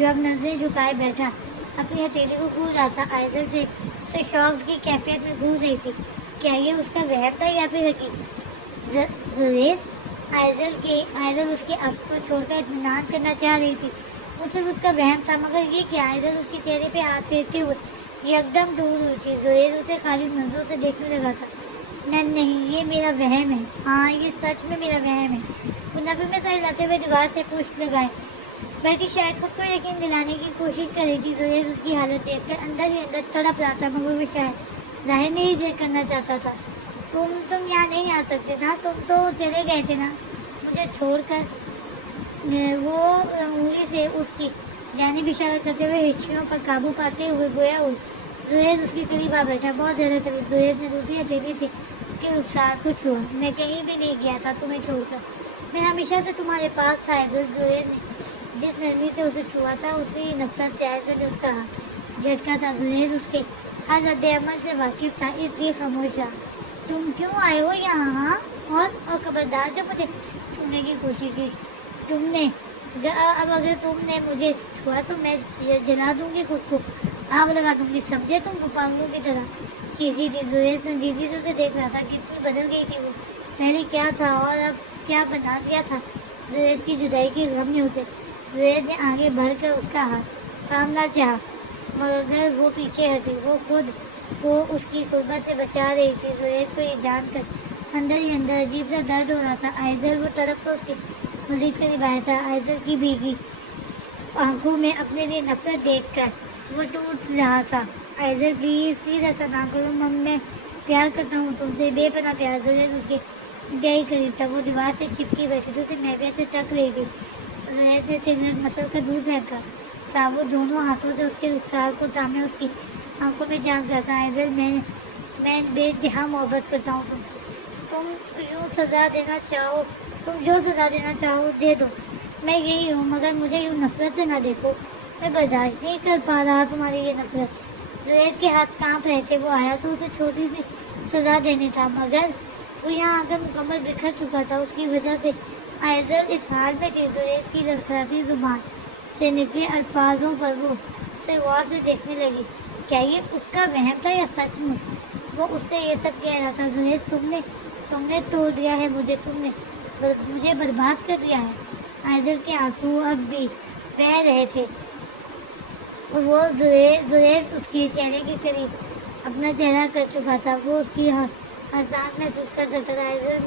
جو اب نظریں جھکائے بیٹھا اپنی ہتھیلی کو گھور رہا تھا۔ آئزل سے اسے شوق کی کیفیت میں گھور رہی تھی۔ کیا یہ اس کا وہم تھا یا پھر حقیقت؟ زریز آئزل اس کے عکس کو چھوڑ کر اطمینان کرنا چاہ رہی تھی۔ وہ صرف اس کا وہم تھا، مگر یہ کہ آئزل اس کے چہرے پہ ہاتھ پھیرتے ہوئے یکدم دور ہوئی تھی۔ زریز اسے خالی نظروں سے دیکھنے لگا تھا۔ نہیں، یہ میرا وہم ہے، ہاں یہ سچ میں میرا وہم ہے۔ وہ نفی میں سر ہلاتے ہوئے دیوار سے پشت لگائے بیٹھی شاید خود کو یقین دلانے کی کوشش کر رہی تھی۔ زریز اس کی حالت دیکھ کر اندر ہی اندر تڑپ رہا تھا، مگر وہ شاید ظاہر نہیں کرنا چاہتا تھا۔ تم یہاں نہیں آ سکتے نا، تم تو چلے گئے تھے نا مجھے چھوڑ کر۔ وہ انگلی سے اس کی جانب اشارہ کرتے ہوئے ہچکیوں پر قابو پاتے ہوئے گویا ہوئی۔ زریز اس کے قریب آ بیٹھا، بہت زیادہ قریب۔ زریز نے دوسری ہتھیلی سے اس کے رخسار کو چھوا۔ میں کہیں بھی نہیں گیا تھا تمہیں چھوڑ کر، میں ہمیشہ سے تمہارے پاس تھا۔ زریز نے جس نرمی سے اسے چھوا تھا اتنی ہی نفرت سے آئزل نے اس کا ہاتھ جھٹکا تھا۔ زریز اس کے ہر رد عمل سے واقف تھا، اس لیے خاموش رہا۔ تم کیوں آئے ہو یہاں؟ ہاں اور خبردار جو مجھے چھونے کی کوشش کی تم نے، اب اگر تم نے مجھے چھوا تو میں جلا دوں گی، خود کو آگ لگا دوں گی، سمجھے تم؟ پاگلوں کی طرح چیخی تھی۔ زریز سنجیدگی سے اسے دیکھ رہا تھا، کتنی بدل گئی تھی وہ، پہلے کیا تھا اور اب کیا بنا دیا تھا۔ زریز کی جدائی کی غم نے اسے، زریز نے آگے بڑھ کر اس کا ہاتھ تھامنا چاہا، مگر وہ پیچھے ہٹی۔ وہ خود کو اس کی قربت سے بچا رہی تھی۔ زریز کو یہ جان کر اندر ہی اندر عجیب سا درد ہو رہا تھا۔ آئزل وہ تڑپ کر اس کے مزید قریب آیا تھا۔ آئزل کی بھیگی آنکھوں میں اپنے لیے نفرت دیکھ کر وہ ٹوٹ رہا تھا۔ آئزل پلیز ایسا نہ کرو، میں پیار کرتا ہوں تم سے، بے پناہ پیار۔ زریز اس کے انتہائی قریب تھا، وہ دیوار سے چپکی بیٹھی تھی، اسے محبت سے ٹک رہی تھی۔ زریز نے سگریٹ مسل کر دور پھینکا تھا، وہ دونوں ہاتھوں سے اس کے رخسار کو تھامے اس کی آنکھوں میں جھانک رہا تھا۔ آئزل میں بے انتہا محبت کرتا ہوں تم سے، تم جو سزا دینا چاہو دے دو، میں یہی ہوں، مگر مجھے یوں نفرت سے نہ دیکھو، میں برداشت نہیں کر پا رہا تمہاری یہ نفرت۔ زریز کے ہاتھ کانپ رہے تھے، وہ آیا تو اسے چھوٹی سی سزا دینے تھا، مگر وہ یہاں آ کر مکمل بکھر چکا تھا۔ اس کی وجہ سے آئزل اس حال میں تھی۔ زریز کی لڑکھڑاتی زبان سے نکلے الفاظوں پر وہ اسے غور سے دیکھنے لگی۔ کیا یہ اس کا وہم تھا یا سچ میں وہ اس سے یہ سب کہہ رہا تھا؟ زریز تم نے توڑ دیا ہے مجھے، تم نے مجھے برباد کر دیا ہے۔ آئزل کے آنسو اب بھی بہہ رہے تھے۔ وہ زریز اس کے چہرے کے قریب اپنا چہرہ کر چکا تھا، وہ اس کی حساس محسوس کر سکتا تھا۔ آئزل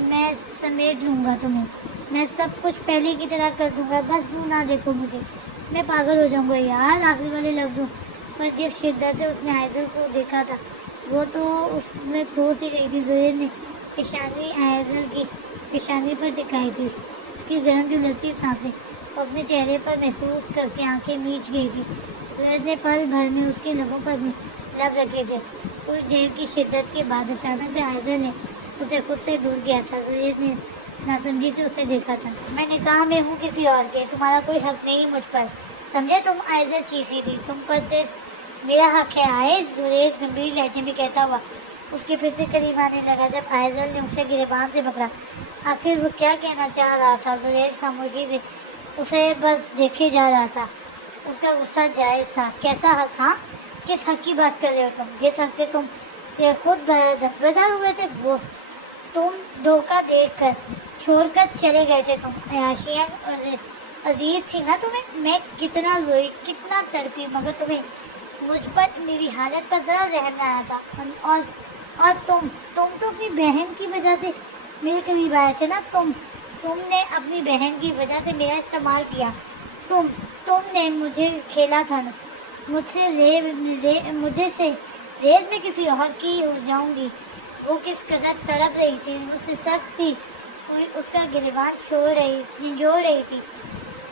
میں سمیٹ لوں گا تمہیں، میں سب کچھ پہلے کی طرح کر دوں گا، بس یوں نہ دیکھو مجھے، میں پاگل ہو جاؤں گا یار۔ آخری والے لفظوں پر جس شدت سے اس نے آئزل کو دیکھا تھا وہ تو اس میں کھو سی گئی تھی۔ زریز نے پیشانی آئزل کی پیشانی پر ٹکائی تھی، اس کی گرم جو لذیذ سانسیں وہ اپنے چہرے پر محسوس کر کے آنکھیں میچ گئی تھی۔ زریز نے پل بھر میں اس کے لبوں پر بھی لب رکھے تھے۔ کچھ دیر کی شدت کے بعد اچانک سے آئزل نے اسے خود سے دور کیا تھا۔ زریز نے ناسمجھی سے اسے دیکھا تھا۔ میں نکاح میں ہوں کسی اور کے، تمہارا کوئی حق نہیں مجھ پر، سمجھے تم؟ آئزل چیخی تھی۔ تم پر صرف میرا حق ہے آئز، زریز گمبھیر لہجے میں کہتا ہوا اس کے پھر سے قریب آنے لگا۔ جب آئزل نے اسے گریبان سے پکڑا، آخر وہ کیا کہنا چاہ رہا تھا؟ زریز خاموشی سے اسے بس دیکھے جا رہا تھا۔ اس کا غصہ جائز تھا۔ کیسا حق؟ ہاں کس حق کی بات کر رہے ہو تم؟ جس حق سے تم یہ خود دستبردار ہوئے تھے، وہ تم دھوکہ دیکھ کر چھوڑ کر چلے گئے تھے۔ تم عیاشیاں عزیز تھی نا تمہیں، میں کتنا روئی کتنا تڑپی، مگر تمہیں مجھ پر میری حالت پر ذرا رحم نہ آیا تھا۔ اور تم تو اپنی بہن کی وجہ سے میرے قریب آئے تھے نا، تم نے اپنی بہن کی وجہ سے میرا استعمال کیا، تم نے مجھے کھیلا تھا نا، مجھے سے ریز میں کسی اور کی ہو جاؤں گی۔ وہ کس قدر تڑپ رہی تھی، مجھ سے سخت تھی، اس کا گریبان جھنجھوڑ رہی تھی۔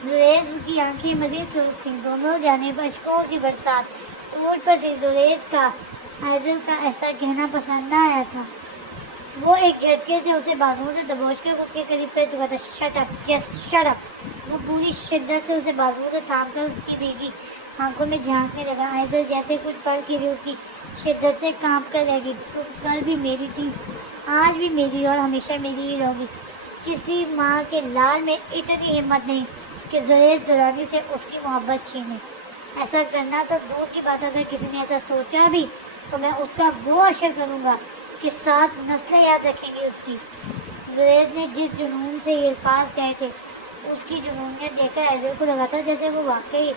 زریز کی آنکھیں مزید سرخ تھیں، دونوں جانب اشکوں کی برسات ٹوٹ پڑی۔ زریز کا آئزل کا ایسا کہنا پسند نہ آیا تھا۔ وہ ایک جھٹکے سے اسے بازوؤں سے دبوچ کے خود کے قریب کر چکا تھا۔ Shut up, just shut up. وہ پوری شدت سے اسے بازوؤں سے تھام کر اس کی بھیگی آنکھوں میں جھانکنے لگا۔ آئزل جیسے کچھ پل کے لیے اس کی شدت سے کانپ کر رہ گئی۔ تم کل بھی میری تھی، آج بھی میری اور ہمیشہ میری ہی رہوگی۔ کسی ماں کے لال میں اتنی ہمت نہیں کہ زریز درانی سے اس کی محبت چھینے۔ ایسا کرنا تو دور کی بات، اگر کسی نے ایسا سوچا بھی تو میں اس کا وہ اشر کروں گا کہ 7 نسلیں یاد رکھیں گی اس کی۔ زریز نے جس جنون سے یہ الفاظ کہے تھے اس کی جنونیت دیکھ کر ایزر کو لگا تھا جیسے وہ واقعی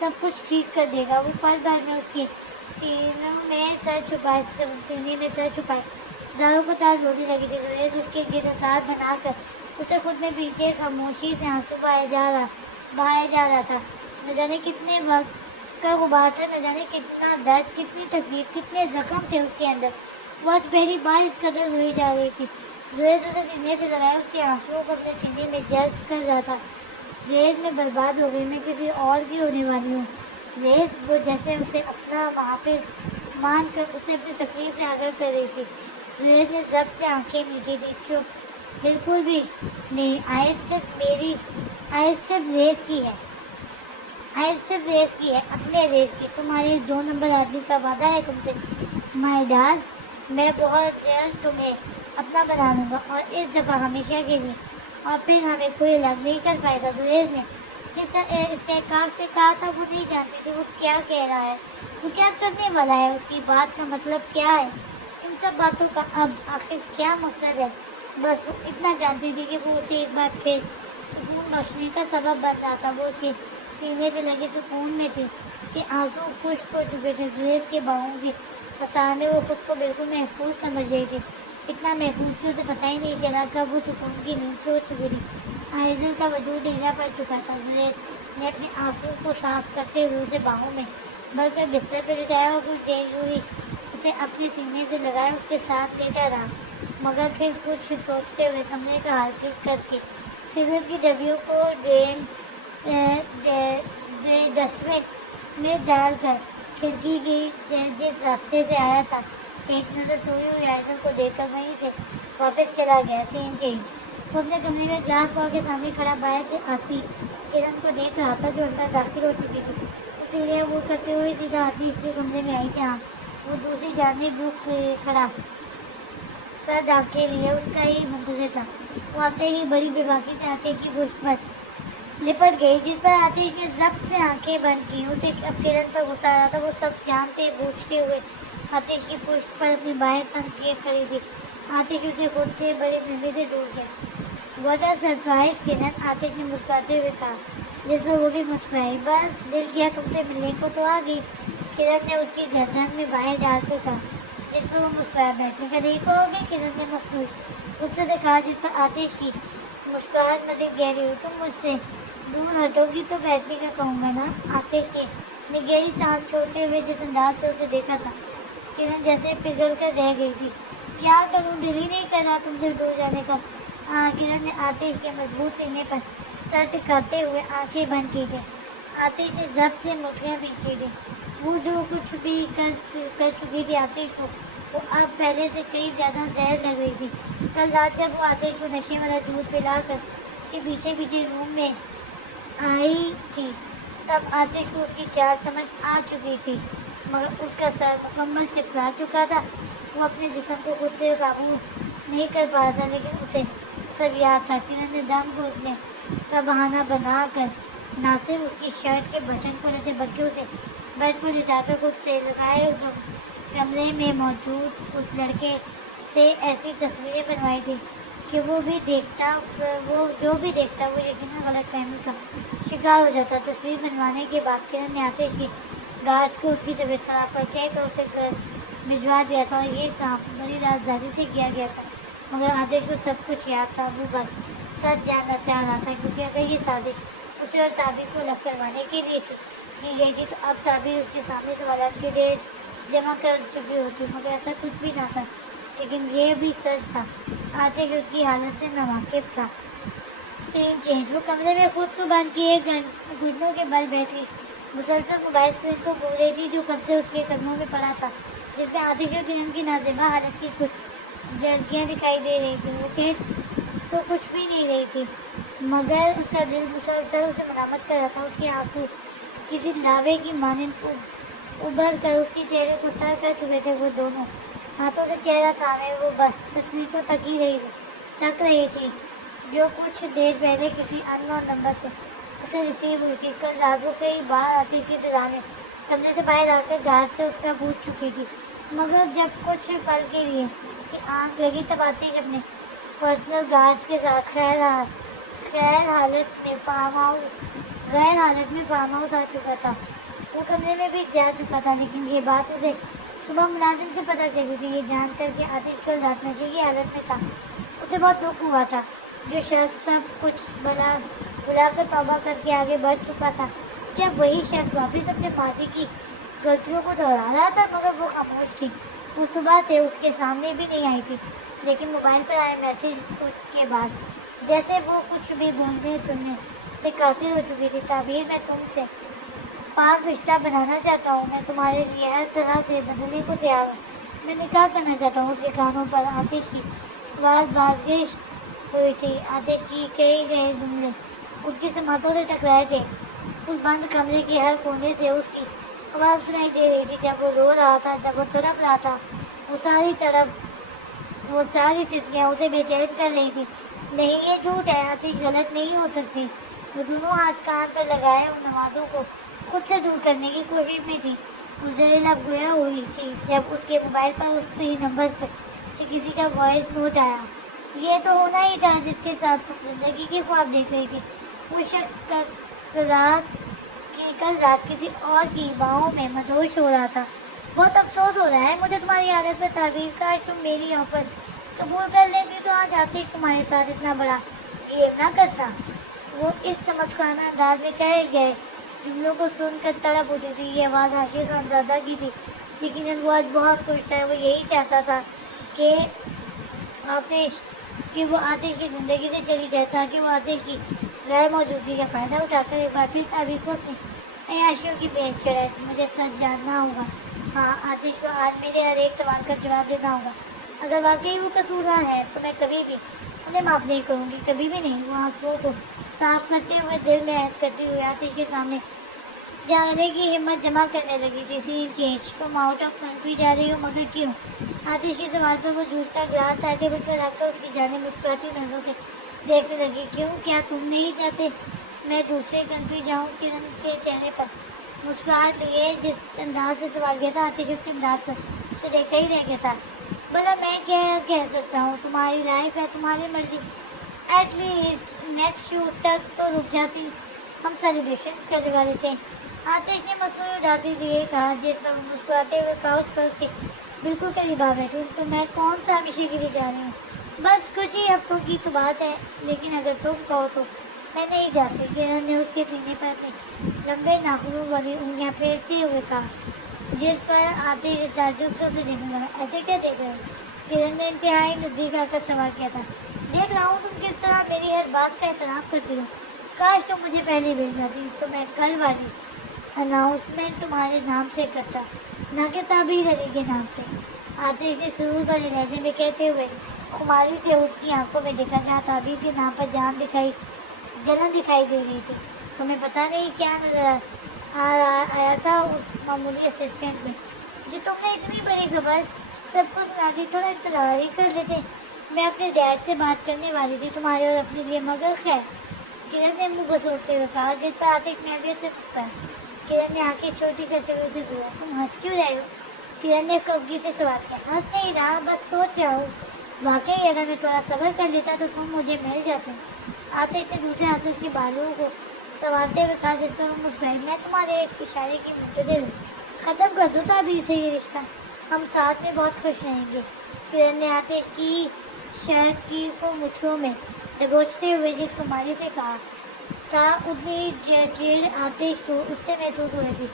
سب کچھ ٹھیک کر دے گا۔ وہ پل بھر میں اس کے سینے میں سر چھپائے زاروں کو تاز ہونے لگی تھی۔ زریز اس کے گرد ساتھ بنا کر اسے خود میں پیچھے خاموشی سے آنسو بہائے جا رہا تھا۔ نہ جانے کتنے وقت کا غبار تھا، نہ جانے کتنا درد، کتنی تکلیف، کتنے زخم تھے اس کے اندر۔ وہ آج پہلی بار اس قدر روئی جا رہی تھی۔ زریز اسے سینے سے لگائے اس کے آنسوؤں کو اپنے سینے میں جذب کر رہا تھا۔ زریز میں برباد ہو گئی، میں کسی اور کی ہونے والی ہوں۔ زریز وہ جیسے اسے اپنا محافظ مان کر اسے اپنی تکلیف سے آگاہ کر رہی تھی۔ زریز نے ضبط سے آنکھیں میٹھی تھی۔ چپ، بالکل بھی نہیں، آیت صرف ریز کی ہے، اپنے ریز کی۔ تمہارے اس 2 نمبر آدمی کا وعدہ ہے تم سے مائی ڈار، میں بہت جلد تمہیں اپنا بنا لوں گا، اور اس دفعہ ہمیشہ کے لیے، اور پھر ہمیں کوئی الگ نہیں کر پائے گا۔ زریز نے جس استحقاق سے کہا تھا وہ نہیں جانتی تھی وہ کیا کہہ رہا ہے، وہ کیا کرنے والا ہے، اس کی بات کا مطلب کیا ہے، ان سب باتوں کا اب آخر کیا مقصد ہے۔ بس وہ اتنا جانتی تھی کہ وہ اسے ایک بار پھر سکون بخشنے کا سبب بن رہا تھا۔ وہ اس کے سینے سے لگے سکون میں تھی، اس کے آنسو خشک ہو چکے تھے۔ زریز کے باہوں کے اثار میں وہ خود کو بالکل محفوظ سمجھ رہی تھی، اتنا محفوظ کہ اسے پتہ ہی نہیں چلا کب وہ سکون کی نیند سو چکی تھی۔ آئزل کا وجود ڈھیلا پڑ چکا تھا۔ زریز نے اپنے آنسو کو صاف کرتے ہوئے اسے باہوں میں بھر کر بستر پہ لٹایا اور کچھ دیر یوں ہی اسے اپنے سینے سے لگائے اس کے ساتھ لیٹا رہا، مگر پھر کچھ سوچتے ہوئے کمرے کا حال ٹھیک کر کے سگریٹ کی ڈبیوں کو ڈسٹ بن میں ڈال کر کھڑکی کی جس راستے سے آیا تھا ایک نظر سوئی ہوئی آئزل کو دیکھ کر وہیں سے واپس چلا گیا۔ سین چینج۔ وہ اپنے کمرے میں گلاس پاؤ کے سامنے کھڑا باہر سے آتی کرن کو دیکھ رہا تھا جو اندر داخل ہو چکی تھی۔ سیڑھیاں عبور کرتے ہوئے سیدھا آتی اس کے کمرے میں آئی جہاں وہ دوسری جانب رخ کھڑا سر ڈھانپ کے لیے اس کا ہی منتظر تھا۔ وہ آتے ہی بڑی بے باکی سے آتش کی پشت پر لپٹ گئی، جس پر آتش نے ضبط سے آنکھیں بند کی۔ اسے اب کرن پر غصہ آ رہا تھا۔ وہ سب جانتے بوجھتے ہوئے آتش کی پشت پر اپنی بائیں تن کیے کھڑی تھی۔ آتش اسے خود سے بڑی نرمی سے ڈور گیا۔ واٹ اے سرپرائز کرن، آتش نے مسکراتے ہوئے کہا، جس پر وہ بھی مسکرائی۔ بس دل کیا تم سے ملنے کو تو آ گئی، کرن نے اس کی گردن میں بائیں ڈال کر کہا، جس پر وہ مسکرایا۔ بیٹھنے کا نہیں کہو گے، کرن نے مصنوعی غصے سے کہا، جس پر آتش کی مسکراہٹ مزید گہری ہوئی۔ تم مجھ سے دور ہٹو گی تو بیٹھنے کا کہوں گا نا۔ آتش نے گہری سانس چھوڑتے ہوئے جس انداز سے اسے دیکھا تھا کرن جیسے پگھل کر رہ گئی تھی۔ کیا کروں، دل ہی نہیں کر رہا تم سے دور جانے کا۔ کرن نے آتش کے مضبوط سینے پر سر ٹکاتے ہوئے آنکھیں بند کی تھیں۔ آتش نے ضبط سے مٹھیاں بھینچی تھیں۔ وہ جو کچھ بھی کر چکی تھی آتش کو، وہ اب پہلے سے کئی زیادہ زہر لگ رہی تھی۔ کل رات جب وہ آتش کو نشے والا دودھ پلا کر اس کے پیچھے پیچھے روم میں آئی تھی تب آتش کو اس کی چال سمجھ آ چکی تھی، مگر اس کا سر مکمل چکرا چکا تھا۔ وہ اپنے جسم کو خود سے قابو نہیں کر پا رہا تھا، لیکن اسے سب یاد تھا۔ کرن نے دم گھوٹنے کا بہانہ بنا کر نہ صرف اس کی شرٹ کے بٹن کھولے تھے بلکہ اسے بیڈ پر لٹا کر خود سے لگائے کمرے میں موجود اس لڑکے سے ایسی تصویریں بنوائی تھی کہ وہ جو بھی دیکھتا وہ یقیناً غلط فہمی کا شکار ہو جاتا۔ تصویر بنوانے کے بعد کرن نے آتش کی گارڈز کو اس کی طبیعت خراب پر کہہ کر اسے گھر بھجوا دیا تھا، اور یہ کام بڑی رازداری سے کیا گیا تھا، مگر آتش کو سب کچھ یاد تھا۔ وہ بس سچ جاننا چاہ رہا تھا، کیونکہ اگر یہ سازش اسے اور تعبیر کو الگ کروانے کے لیے کی گئی تھی تو اب تعبیر اس کے سامنے سوالات کے لیے جمع کر چکی ہوتی، مگر ایسا کچھ بھی نہ تھا۔ لیکن یہ بھی سچ تھا، آتش اس کی حالت سے ناواقف تھا۔ سین چینج۔ وہ کمرے میں خود کو بند کیے گھٹنوں کے بل بیٹھی مسلسل موبائل اسکرین کو گھور رہی تھی جو کب سے اس کے قدموں میں پڑا تھا، جس میں آتش اور کرن کی نازیبا حالت کی کچھ جھلکیاں دکھائی دے رہی تھیں۔ وہ کہہ تو کچھ بھی نہیں رہی تھی، مگر اس کا دل مسلسل اسے ملامت کر رہا تھا۔ اس کے آنسو کسی لاوے کی مانند ابھر کر اس کے چہرے کو تر کر چکے تھے۔ وہ دونوں ہاتھوں سے چہرہ تھامے وہ بس تصویر کو تک رہی تھی جو کچھ دیر پہلے کسی ان نون نمبر سے اسے ریسیو ہوئی تھی. کل رات کو کئی بار آتش کی انتظار میں کمرے سے باہر آ کر گھر سے اس کا پوچھ چکی تھی، مگر جب کچھ پل کے لیے اس کی آنکھ لگی تب آتش اپنے پرسنل گارڈز کے ساتھ خیر حالت میں فارم ہاؤس آ چکا تھا. وہ کمرے میں بھی جا چکا تھا، لیکن یہ بات اسے صبح ملازم سے پتہ چلی تھی. یہ جان کر کہ آتش کل رات نشے کی حالت میں تھا، اسے بہت دکھ ہوا تھا. جو شخص سب کچھ بلا کر توبہ کر کے آگے بڑھ چکا تھا، کیا وہی شخص واپس اپنے ماضی کی غلطیوں کو دہرا رہا تھا؟ مگر وہ خاموش تھی. وہ صبح سے اس کے سامنے بھی نہیں آئی تھی، لیکن موبائل پر آئے میسج کے بعد جیسے وہ کچھ بھی بولنے سننے سے قاصر ہو چکی تھی. تعبیر، میں تم سے پاک رشتہ بنانا چاہتا ہوں. میں تمہارے لیے ہر طرح سے بدلنے کو تیار ہوں. میں نکاح کرنا چاہتا ہوں. اس کے کانوں پر آتش کی آواز بازگشت ہوئی تھی. آتش کی کئی گئے جملے اس کی سماعتوں سے ٹکرائے تھے. اس بند کمرے کے ہر کونے سے اس کی آواز سنائی دے رہی تھی. جب وہ رو رہا تھا، جب وہ تڑپ رہا تھا، وہ ساری سسکیاں اسے بے چین کر رہی تھی. نہیں، یہ جھوٹ ہے. آتش غلط نہیں ہو سکتی. وہ دونوں ہاتھ کان پر لگائے ان آوازوں کو خود سے دور کرنے کی کوشش میں تھی. وہ زر لب گویا ہوئی تھی جب اس کے موبائل پر اس ہی نمبر پر سے کسی کا وائس نوٹ آیا. یہ تو ہونا ہی تھا جس کے ساتھ تم زندگی کے خواب دیکھ رہی تھی. وہ شخص کل رات کسی اور کی باہوں میں مدہوش ہو رہا تھا. بہت افسوس ہو رہا ہے مجھے تمہاری عادت پر تعبیر. کاش تم میری آفر قبول کر لیتی تو آج آتی تمہارے ساتھ اتنا بڑا گیم نہ کرتا. وہ اس تمسخانہ انداز میں کہے گئے جملوں کو سن کر تڑپ اٹھی تھی. یہ آواز حاشیہ خانزادہ کی تھی. یقیناً وہ آج بہت خوش تھا. وہ یہی چاہتا تھا کہ وہ آتش کی زندگی سے چلی جائے تاکہ وہ آتش کی غیر موجودگی کا فائدہ اٹھا کر ایک بار پھر تعبیر کو اپنی عیاشیوں کی بینچ چڑھائے. مجھے سچ جاننا ہوگا. ہاں، آتش کو آج میرے ہر ایک سوال کا جواب دینا ہوگا. اگر واقعی وہ قصوروار ہے تو میں کبھی بھی انہیں معاف نہیں کروں گی، کبھی بھی نہیں. وہ آنسوؤں کو صاف کرتے ہوئے دل میں عہد کرتی ہوئے آتش کے سامنے جانے کی ہمت جمع کرنے لگی تھی. سین چینج. تم آؤٹ آف کنٹری جا رہی ہو، مگر کیوں؟ آتش کے سوال پر وہ جوس کا گلاس سائڈ ٹیبل پر رکھ کر اس کی جانب مسکراتی نظروں سے دیکھنے لگی. کیوں؟ کیا تم نہیں چاہتے میں دوسرے کنٹری جاؤں؟ کرن کے چہرے پر مسکراہٹ لیے جس انداز سے سوال کیا تھا، آتش اس کے انداز پر اسے دیکھتا ہی رہ گیا تھا. بھلا میں کیا کہہ سکتا ہوں؟ تمہاری لائف ہے، تمہاری مرضی. ایٹ لیسٹ نیکسٹ شوٹ تک تو رک جاتی. ہم سیلیبریشن کرنے والے تھے. آتش نے مصنوعی اداسی لیے کہا، جس پر وہ مسکراتے ہوئے کاؤچ پر اس کے بالکل قریب آ بیٹھی. تو میں کون سا ہمیشہ کے لیے جا رہی ہوں؟ بس کچھ ہی ہفتوں کی تو بات ہے. لیکن اگر تم کہو تو میں نہیں جاتی. کرن نے اس کے سینے پر اپنے لمبے ناخنوں والی انگلیاں پھیرتے ہوئے کہا، جس پر آتش تعجب سے اسے دیکھنے لگا. ایسے کیا دیکھ رہے ہو؟ کرن نے انتہائی نزدیک آ کر سوال کیا تھا. دیکھ رہا ہوں تم کس طرح میری ہر بات کا احترام کرتی ہو. کاش تم مجھے پہلے مل جاتی تو میں کل والی اناؤنسمنٹ تمہارے نام سے کرتا، نہ کہ تعبیر علی کے نام سے. آتش نے سرور بھرے لہجے میں کہتے ہوئے خماری سے اس کی آنکھوں میں دیکھا جہاں تعبیر کے نام پر جلن دکھائی دے رہی تھی. تمہیں پتہ نہیں کیا نظر آیا تھا اس معمولی اسسٹنٹ میں جو تم نے اتنی بڑی خبر سب کو سنا دی. تھوڑا انتظار ہی کر لیتے. میں اپنے ڈیڈ سے بات کرنے والی تھی تمہارے اور اپنے لیے، مگر خیر. کرن نے منہ گھسوٹتے ہوئے کہا، جس پر آتش محبت سے مسکرایا. کرن نے آنکھیں چھوٹی کرتے ہوئے اسے بولا، تم ہنس کیوں رہے ہو؟ کرن نے خفگی سے سوال کیا. ہنس نہیں رہا، بس سوچ رہا ہوں. واقعی اگر میں تھوڑا صبر کر لیتا تو تم مجھے مل جاتے. آتش نے دوسرے ہاتھ سے اس کے بالوں کو سنوارتے ہوئے کہا، جس پر وہ مسکرائی. میں تمہارے ایک اشارے کی منتظر ہوں. ختم کر دو تعبیر سے یہ رشتہ. ہم ساتھ میں بہت خوش رہیں گے. کرن نے آتش کی شرٹ کی کو مٹھیوں میں دبوچتے ہوئے جس خماری سے کہا تھا، اتنی چڑ آتش کو اس سے محسوس ہو رہی تھی.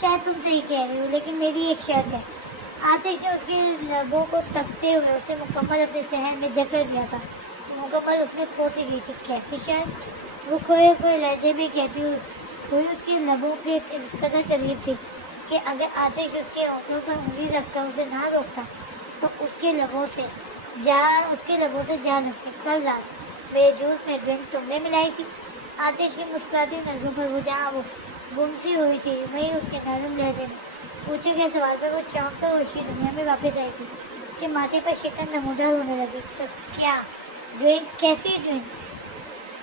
شاید تم صحیح کہہ رہے ہو، لیکن میری ایک شرط ہے. آتش نے اس کے لبوں کو تپتے ہوئے اسے مکمل اپنے صحن میں جکڑ لیا تھا. مکمل اس میں کھوسی گئی تھی. کیسی شرط؟ وہ کھوئے ہوئے لہجے میں کہتی ہوئی اس کے لبوں کے اس قدر قریب تھی کہ اگر آتش اس کے ہونٹوں پر انگلی رکھ کر اسے نہ روکتا تو اس کے لبوں سے جا لگتی. کل رات میرے جوس میں ڈرنک تم نے ملائی تھی. آتش کی مسکراتی نظروں پر وہ جہاں وہ گم سی ہوئی تھی وہیں اس کے نرم لہجے میں پوچھے گئے سوال پر وہ چونک کر اس کی دنیا میں واپس آئی تھی. کہ ماتھے پر شکن نمودار ہونے لگی. تو کیا ڈرنک؟ کیسی ڈرنک؟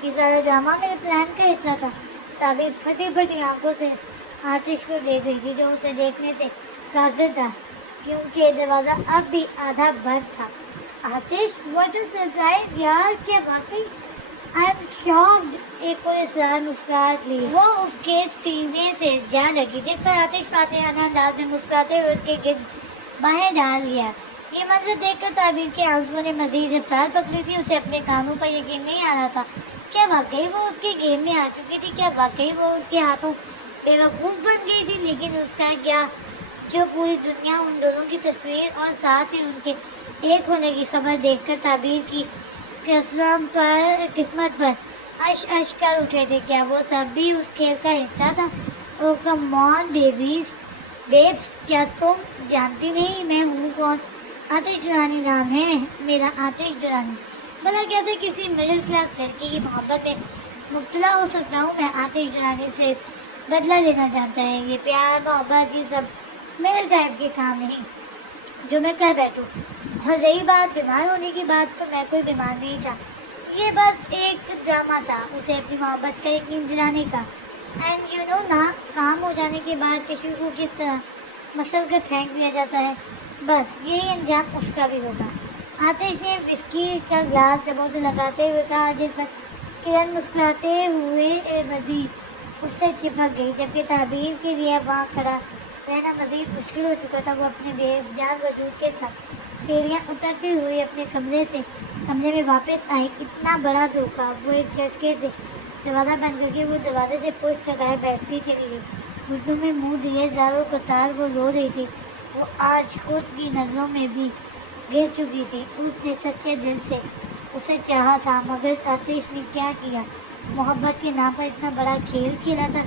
کہ سارا ڈرامہ میرے پلان کا حصہ تھا۔ تعبیر پھٹی پھٹی آنکھوں سے آتش کو دیکھ رہی تھی، جو اسے دیکھنے سے قاصر تھا کیونکہ دروازہ اب بھی آدھا بند تھا۔ آتش، واٹ اے سرپرائز یار! کیا واقعی؟ I am shocked! ایک پراسرار مسکراہٹ لی وہ اس کے سینے سے جا لگی، جس پر آتش فاتحانہ انداز میں مسکراتے ہوئے اس کے گرد باہیں ڈال گیا۔ یہ منظر دیکھ کر تعبیر کے آنسوؤں نے مزید رفتار پکڑی تھی۔ اسے اپنے کانوں پر یقین نہیں آ رہا تھا۔ کیا واقعی وہ اس کے گیم میں آ چکی تھی؟ کیا واقعی وہ اس کے ہاتھوں بے وقوف بن گئی تھی؟ لیکن اس کا کیا، جو پوری دنیا ان دونوں کی تصویر اور ساتھ ہی ان کے ایک ہونے کی خبر دیکھ کر تعبیر کی قسمت پر اش کر اٹھے تھے، کیا وہ سب بھی اس کھیل کا حصہ تھا؟ او کم آن بیبس، کیا تم جانتی نہیں میں ہوں کون؟ آتش درانی نام ہے میرا، آتش درانی۔ بھلا کیسے کسی مڈل کلاس لڑکی کی محبت میں مبتلا ہو سکتا ہوں میں؟ آتش درانی سے بدلہ لینا چاہتا ہے۔ یہ پیار محبت یہ سب میرے ٹائپ کے کام نہیں جو میں کر بیٹھوں۔ اور رہی بات بیمار ہونے کی بات، تو میں کوئی بیمار نہیں تھا، یہ بس ایک ڈرامہ تھا اسے اپنی محبت کا یقین دلانے کا۔ اینڈ یو نو نا، کام ہو جانے کے بعد ٹشو کو کس طرح مسل کر پھینک دیا جاتا ہے، بس یہی انجام اس کا بھی ہوگا۔ آتش نے وسکی کا گلاس لبوں سے لگاتے ہوئے کہا، جس پر کرن مسکراتے ہوئے مزید اس سے چپک گئی، جبکہ تعبیر کے لیے وہاں کھڑا رہنا مزید مشکل ہو چکا تھا۔ وہ اپنے بے جان وجود کے ساتھ سیڑھیاں اترتی ہوئی اپنے کمرے میں واپس آئی۔ اتنا بڑا دھوکہ! وہ ایک جھٹکے سے دروازہ بند کر کے وہ دروازے سے پشت لگائے بیٹھتی چلی گئی، گھٹنوں میں منہ دیے زاروں قطار وہ رو رہی تھی۔ وہ آج خود کی نظروں میں بھی گر چکی تھی۔ اس نے سچے دل سے اسے چاہا تھا، مگر آتش نے کیا کیا؟ محبت کے نام پر اتنا بڑا کھیل کھیلا تھا۔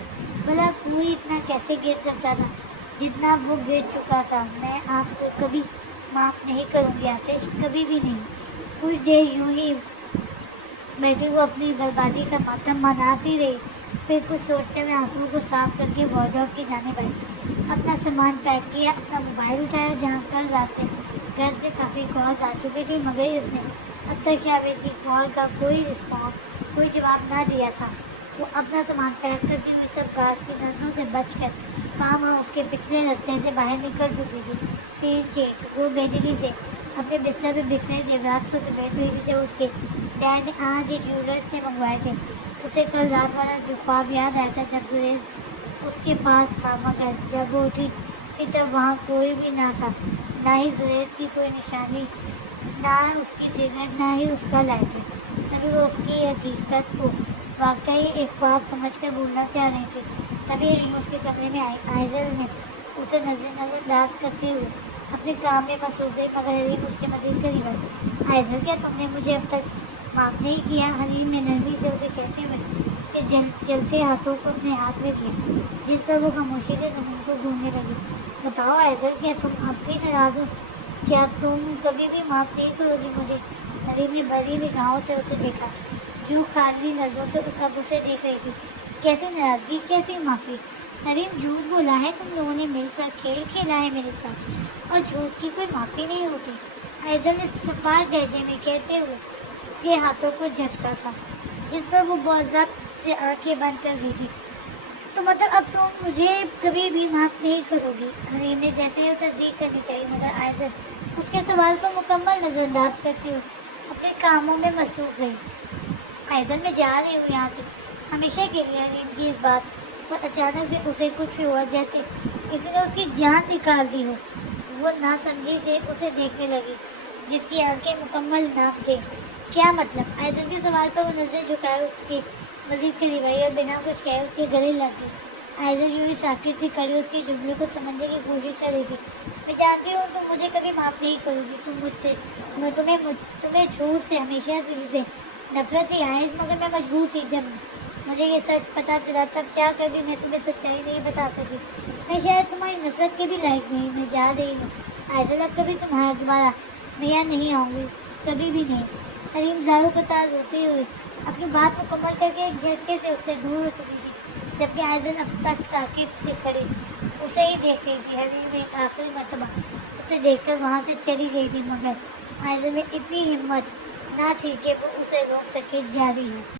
بھلا کوئی اتنا کیسے گر سکتا تھا جتنا وہ گر چکا تھا؟ میں آپ کو کبھی معاف نہیں کروں گی آتش، کبھی بھی نہیں۔ کچھ دیر یوں ہی بیٹھی وہ اپنی بربادی کا ماتم مناتی رہی، پھر کچھ سوچتے ہوئے آنسوؤں کو صاف کر کے وارڈروب کی جانب آئی، اپنا سامان پیک کیا، اپنا موبائل اٹھایا، جہاں کل رات سے گھر سے کافی کالز آ چکی تھی، مگر اس نے اب تک شاید کی کال کا کوئی جواب نہ دیا تھا۔ وہ اپنا سامان پیک کرتی ہوئی سب کارز کی نظروں سے بچ کر فارم ہاؤس کے پچھلے رستے سے باہر نکل چکی تھی۔ سین چینج، وہ بے دلی سے اپنے بستر پہ بکھرے زیورات کو سمیٹ رہی تھی، جو اس کے ڈیڈ نے آج ہی جیولر سے منگوائے تھے۔ اسے کل رات والا جو خواب یاد آیا تھا جب زریز اس کے پاس تھا، مگر جب وہ اٹھی تھی تب وہاں کوئی بھی نہ تھا، نہ ہی زریز کی کوئی نشانی، نہ اس کی سگریٹ، نہ ہی اس کا لائٹر۔ تبھی وہ اس کی حقیقت کو واقعی ایک خواب سمجھ کر بھولنا چاہ رہی تھی، تبھی علم اس کے کمرے میں آئی۔ آئزل نے اسے نظر انداز کرتے ہوئے اپنے کام میں مصروف رہی، مگر حلیم اس کے مزید قریب آئی۔ آئزل، کیا تم نے مجھے اب تک معاف نہیں کیا؟ حلیم نے نرمی سے اسے کہتے ہوئے اس کے جلتے ہاتھوں کو اپنے ہاتھ میں لیا، جس پر وہ خاموشی سے زمین کو گھومنے لگی۔ بتاؤ آئزل، کیا تم اب بھی ناراض ہو؟ کیا تم کبھی بھی معاف نہیں کرو گی مجھے؟ حلیم نے بھری نگاہوں سے اسے دیکھا، جو خالی نظروں سے اب اسے دیکھ رہی تھی۔ کیسی ناراضگی، کیسی معافی؟ حلیم، جھوٹ بولا ہے تم لوگوں نے مل کر، کھیل کھیلا ہے میرے ساتھ، اور جھوٹ کی کوئی معافی نہیں ہوتی، آئزل نے سپاٹ لہجے میں کہتے ہوئے اس کے ہاتھوں کو جھٹکا تھا، جس پر وہ بہت ضبط سے آنکھیں بند کر گئی تھی۔ تو مطلب اب تم مجھے کبھی بھی معاف نہیں کرو گی؟ حلیم نے جیسے ہی تصدیق کرنی چاہیے، مگر آئزل اس کے سوال کو مکمل نظر انداز کرتے ہوئے اپنے کاموں میں مصروف رہی۔ آئزل، میں جا رہی ہوں یہاں سے ہمیشہ کے لیے۔ حلیم کی اس بات پر اچانک سے اسے کچھ ہوا جیسے کسی نے اس کی جان نکال دی ہو۔ وہ ناسمجھی سے اسے دیکھنے لگی، جس کی آنکھیں مکمل نام تھیں۔ کیا مطلب؟ آئزل کے سوال پر وہ نظر جھکائے اس کے مزید قریب آئی اور بنا کچھ کہے اس کے گلے لگ گئی۔ آئزل یوں ہی ساکت سی کھڑی اس کے جملے کو سمجھنے کی کوشش کر رہی تھی۔ میں جانتی ہوں تم مجھے کبھی معاف نہیں کرو گی، تم مجھ سے، تمہیں جھوٹ سے ہمیشہ سے نفرت ہی آئز، مگر میں مجبور تھی۔ جب مجھے یہ سچ پتہ چلا تب چاہ کر بھی میں تمہیں سچائی نہیں بتا سکی۔ میں شاید تمہاری نفرت کے بھی لائق نہیں۔ میں جا رہی ہوں آئزل، اب کبھی تمہارا دوبارہ میں یہاں نہیں آؤں گی، کبھی بھی نہیں۔ حلیم زاروں قطار روتے ہوئے اپنی بات مکمل کر کے ایک جھٹکے سے اس سے دور ہو چکی تھی، جبکہ آئزل اب تک ساکت سے کھڑی اسے ہی دیکھ رہی تھی۔ حلیم ایک آخری مرتبہ اسے دیکھ کر وہاں سے چلی گئی تھی، مگر آئزل میں اتنی ہمت نہ تھی کہ وہ اسے روک سکے۔ جاری ہے۔